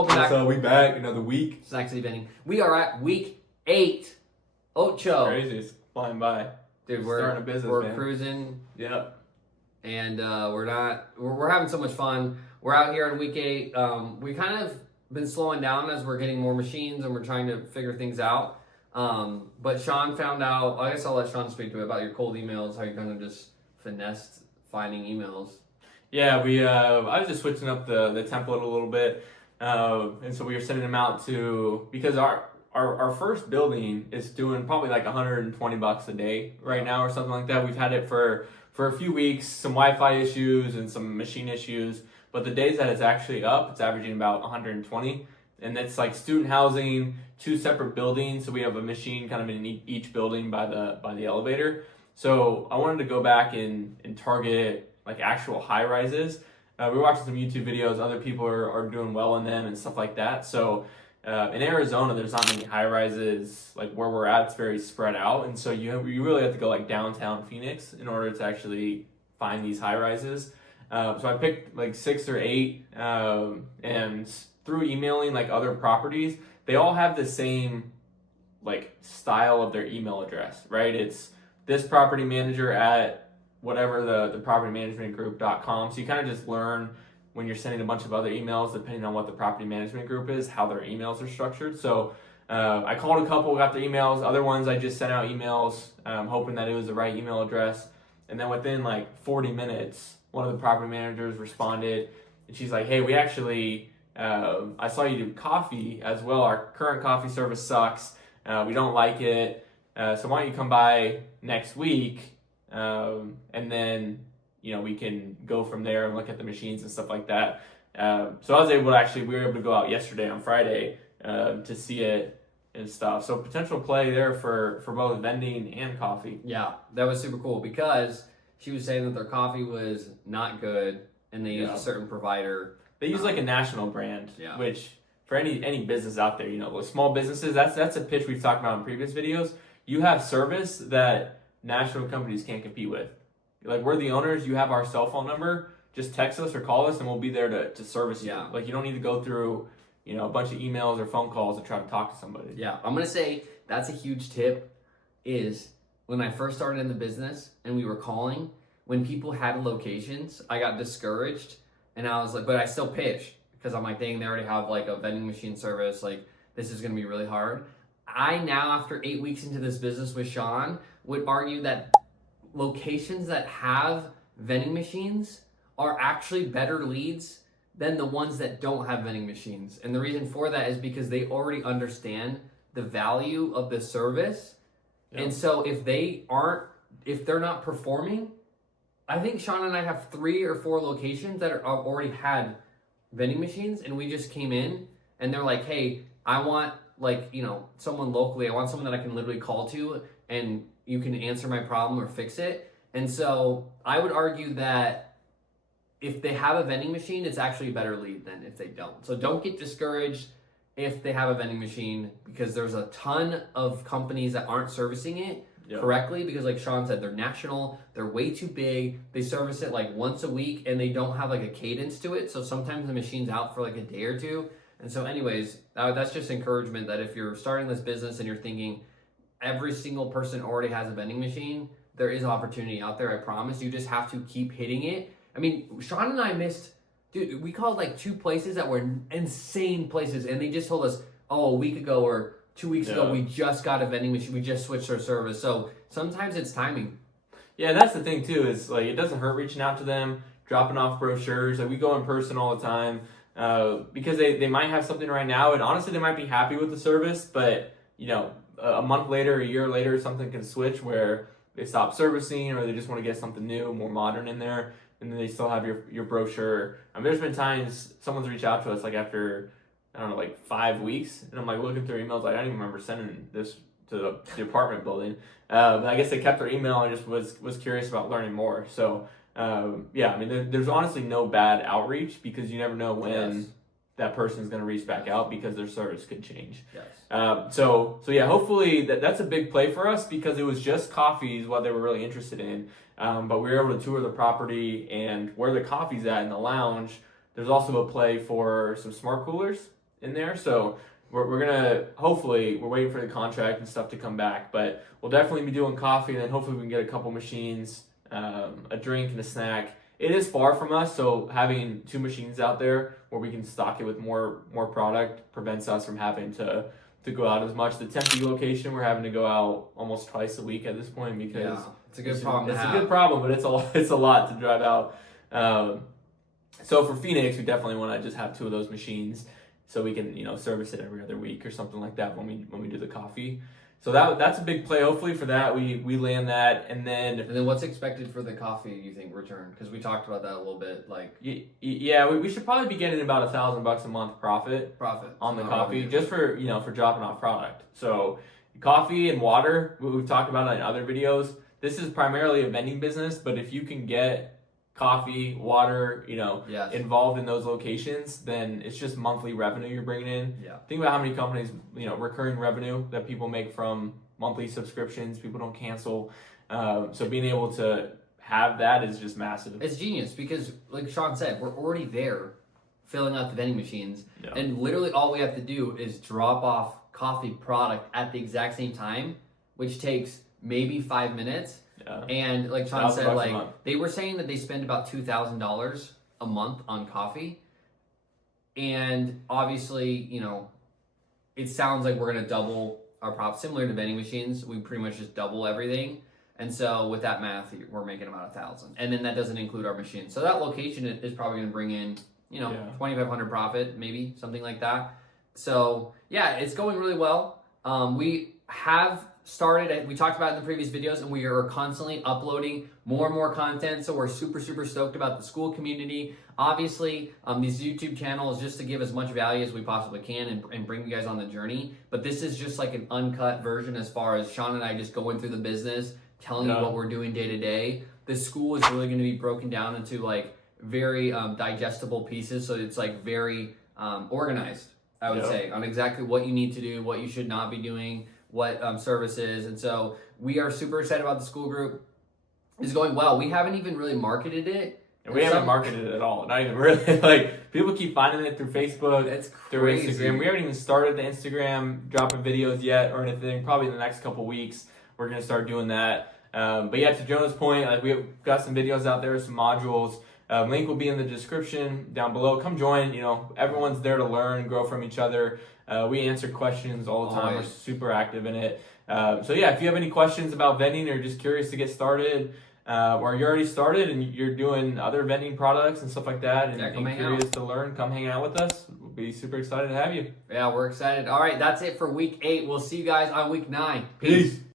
Welcome back. So we back another week. Snack City Vending. We are at week 8. Ocho. Crazy, it's flying by. Dude, Starting a business, we're man. cruising. Yep. And we're having so much fun. We're out here in week 8. We kind of been slowing down as we're getting more machines and we're trying to figure things out. But Sean found out, I guess I'll let Sean speak to it about your cold emails, how you kind of just finessed finding emails. Yeah, I was just switching up the template a little bit. And so we were sending them out because our first building is doing probably like $120 a day right now or something like that. We've had it for a few weeks, some Wi-Fi issues and some machine issues, but the days that it's actually up, it's averaging about 120. And it's like student housing, 2 separate buildings. So we have a machine kind of in each building by the elevator. So I wanted to go back and target like actual high rises. We were watching some YouTube videos. Other people are doing well in them and stuff like that. So in Arizona, there's not many high rises like where we're at. It's very spread out, and so you really have to go like downtown Phoenix in order to actually find these high rises. So I picked like 6 or 8, and through emailing like other properties, they all have the same like style of their email address, right? It's this property manager at whatever the property management group.com. So you kind of just learn when you're sending a bunch of other emails, depending on what the property management group is, how their emails are structured. So I called a couple, got their emails. Other ones I just sent out emails, hoping that it was the right email address. And then within like 40 minutes, one of the property managers responded, and she's like, hey, we actually, I saw you do coffee as well. Our current coffee service sucks. We don't like it. So why don't you come by next week? And then, we can go from there and look at the machines and stuff like that. So I was able to we were able to go out yesterday on Friday, to see it and stuff. So potential play there for both vending and coffee. Yeah, that was super cool because she was saying that their coffee was not good and they used a certain provider. They use like a national brand, Yeah. which for any business out there, with small businesses, that's a pitch we've talked about in previous videos. You have service that national companies can't compete with. Like, we're the owners, you have our cell phone number, just text us or call us and we'll be there to service you. Yeah. Like, you don't need to go through, a bunch of emails or phone calls to try to talk to somebody. Yeah, I'm going to say that's a huge tip is when I first started in the business and we were calling, when people had locations, I got discouraged and I was like, but I still pitch because I'm like, dang, they already have like a vending machine service. Like, this is going to be really hard. I now, after 8 weeks into this business with Sean, would argue that locations that have vending machines are actually better leads than the ones that don't have vending machines. And the reason for that is because they already understand the value of the service. Yep. And so if they're not performing, I think Sean and I have 3 or 4 locations that are already had vending machines, and we just came in and they're like, hey, I want someone locally, I want someone that I can literally call to and you can answer my problem or fix it. And so I would argue that if they have a vending machine, it's actually a better lead than if they don't. So don't get discouraged if they have a vending machine, because there's a ton of companies that aren't servicing it correctly, because like Sean said, they're national, they're way too big, they service it like once a week and they don't have like a cadence to it. So sometimes the machine's out for like a day or two. And so anyways, that's just encouragement that if you're starting this business and you're thinking every single person already has a vending machine, there is opportunity out there, I promise. You just have to keep hitting it. I mean, Sean and I dude, we called like 2 places that were insane places and they just told us, a week ago or 2 weeks ago, we just got a vending machine, we just switched our service. So sometimes it's timing. Yeah, that's the thing too, is like it doesn't hurt reaching out to them, dropping off brochures. Like, we go in person all the time. Because they might have something right now, and honestly, they might be happy with the service, but a month later, a year later, something can switch where they stop servicing or they just want to get something new, more modern in there, and then they still have your brochure. There's been times someone's reached out to us like after, I don't know, like 5 weeks, and I'm like looking through emails, like I don't even remember sending this to the apartment building. But I guess they kept their email and just was curious about learning more. So there's honestly no bad outreach, because you never know when that person is going to reach back out, because their service could change. Yes. Hopefully that's a big play for us, because it was just coffees what they were really interested in. But we were able to tour the property, and where the coffee's at in the lounge, there's also a play for some smart coolers. in there. So we're gonna, hopefully, we're waiting for the contract and stuff to come back, but we'll definitely be doing coffee, and then hopefully we can get a couple machines, a drink and a snack. It is far from us, so having 2 machines out there where we can stock it with more product prevents us from having to go out as much. The Tempe location, we're having to go out almost twice a week at this point because it's a good problem to have. It's a good problem, but it's a lot to drive out. So for Phoenix, we definitely want to just have 2 of those machines so we can, service it every other week or something like that when we do the coffee. So that's a big play. Hopefully for that we land that, and then what's expected for the coffee, you think, return? Because we talked about that a little bit. Like, yeah, we should probably be getting about $1,000 a month profit on the coffee, just for for dropping off product. So coffee and water, we've talked about in other videos. This is primarily a vending business, but if you can get coffee, water, Yes. involved in those locations, then it's just monthly revenue you're bringing in. Yeah. Think about how many companies, recurring revenue that people make from monthly subscriptions. People don't cancel. So being able to have that is just massive. It's genius because, like Sean said, we're already there filling out the vending machines. Yeah. And literally all we have to do is drop off coffee product at the exact same time, which takes maybe 5 minutes. Yeah. And like Sean said, $1,000 a month. they were saying that they spend about $2,000 a month on coffee. And obviously, it sounds like we're going to double our profit. Similar to vending machines, we pretty much just double everything. And so with that math, we're making about $1,000. And then that doesn't include our machine. So that location is probably going to bring in, $2,500 profit, maybe something like that. So yeah, it's going really well. We have started, we talked about it in the previous videos, and we are constantly uploading more and more content. So we're super, super stoked about the school community. Obviously, this YouTube channel is just to give as much value as we possibly can and bring you guys on the journey. But this is just like an uncut version as far as Sean and I just going through the business, telling you what we're doing day to day. This school is really going to be broken down into like very digestible pieces. So it's like very organized, I would say, on exactly what you need to do, what you should not be doing, what services. And so we are super excited about the school group. It's going well. We haven't even really marketed it. And we haven't marketed it at all. Not even really. Like, people keep finding it through Facebook, through Instagram. We haven't even started the Instagram dropping videos yet or anything. Probably in the next couple weeks, we're going to start doing that. But yeah, to Jonah's point, like, we've got some videos out there, some modules. Link will be in the description down below. Come join. Everyone's there to learn, grow from each other. We answer questions all the time. We're super active in it. So yeah, if you have any questions about vending or just curious to get started, or you're already started and you're doing other vending products and stuff like that, and curious to learn, come hang out with us. We'll be super excited to have you. Yeah, we're excited. All right, that's it for week 8. We'll see you guys on week 9. Peace.